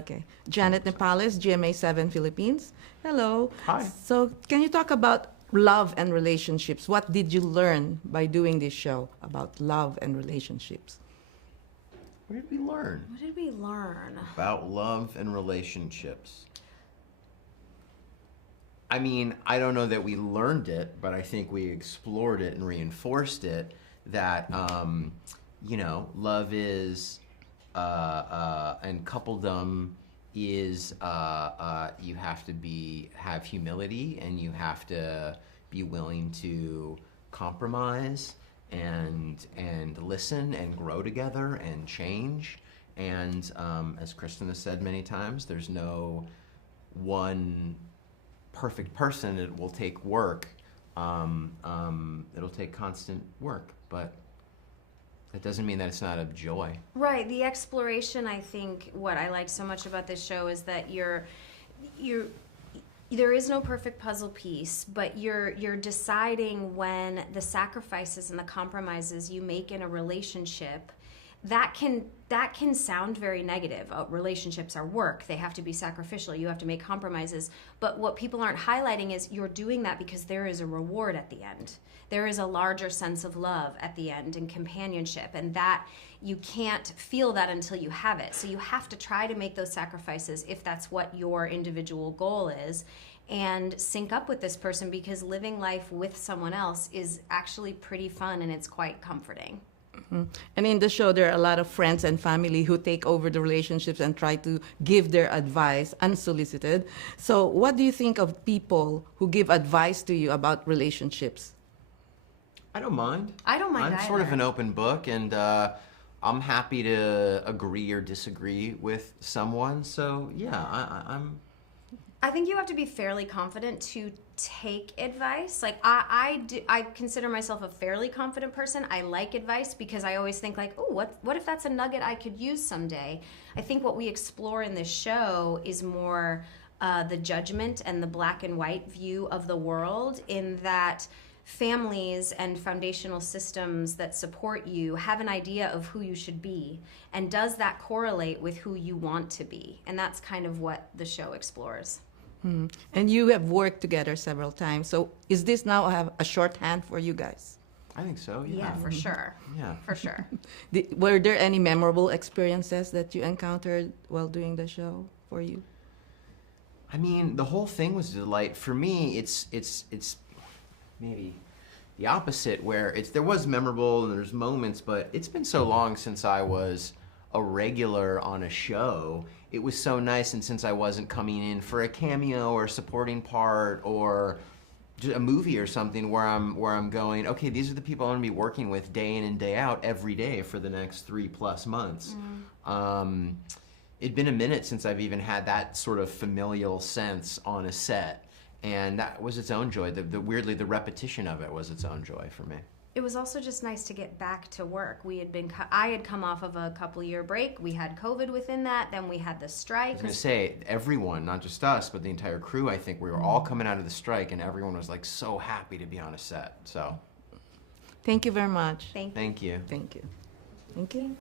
Okay. Janet Nepales, GMA 7 Philippines. Hello. Hi. So, can you talk about love and relationships? What did you learn by doing this show about love and relationships? What did we learn What did we learn? about love and relationships? I mean, I don't know that we learned it, but I think we explored it and reinforced it that, love is, and coupledom is, you have to have humility and you have to be willing to compromise and listen and grow together and change. And as Kristen has said many times, there's no one perfect person. It will take work. It'll take constant work, but that doesn't mean that it's not a joy. Right. The exploration, I think, what I like so much about this show is that there is no perfect puzzle piece, but you're deciding when the sacrifices and the compromises you make in a relationship, that can sound very negative. Relationships are work. They have to be sacrificial. You have to make compromises. But what people aren't highlighting is you're doing that because there is a reward at the end. There is a larger sense of love at the end and companionship, and that you can't feel that until you have it. So you have to try to make those sacrifices if that's what your individual goal is, and sync up with this person, because living life with someone else is actually pretty fun and it's quite comforting. Mm-hmm. And in the show, there are a lot of friends and family who take over the relationships and try to give their advice unsolicited. So, what do you think of people who give advice to you about relationships? I don't mind. I don't mind I'm sort of either. an open book, and I'm happy to agree or disagree with someone. So yeah, I'm. I think you have to be fairly confident to take advice. Like I consider myself a fairly confident person. I like advice because I always think like, oh, what if that's a nugget I could use someday? I think what we explore in this show is more the judgment and the black and white view of the world, in that families and foundational systems that support you have an idea of who you should be, and does that correlate with who you want to be? And that's kind of what the show explores. And you have worked together several times. So, is this now a shorthand for you guys? I think so. Yeah. Yeah, for sure. Yeah. For sure. Were there any memorable experiences that you encountered while doing the show for you? I mean, the whole thing was a delight. For me, it's maybe the opposite, where there was memorable and there's moments, but it's been so long since I was a regular on a show. It was so nice, and since I wasn't coming in for a cameo or a supporting part or just a movie or something where I'm going, okay, these are the people I'm gonna be working with day in and day out every day for the next 3+ months. It'd been a minute since I've even had that sort of familial sense on a set, and that was its own joy. Weirdly, the repetition of it was its own joy for me. It was also just nice to get back to work. I had come off of a couple-year break. We had COVID within that. Then we had the I strike. was gonna say, everyone, not just us, but the entire crew, I think we were all coming out of the strike, and everyone was like so happy to be on a set. So, Thank you very much. Thank you. thank you. Thank you. Thank you.